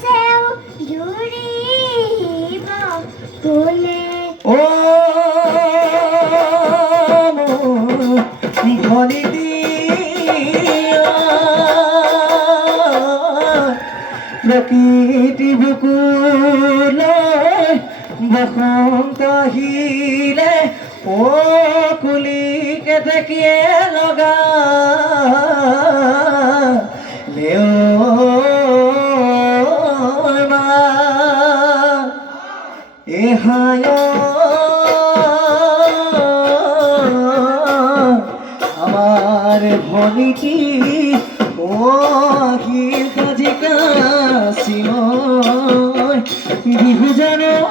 সেও জুৰিব কোনে ও ভনি প্ৰকৃতি বুকুলৈ বসন্ত আহিলে ও কুলি কেতেকীয়ে লগা এহায় আমার ভনিটি ও আহিল কাজিকা চিময় বিহু জানো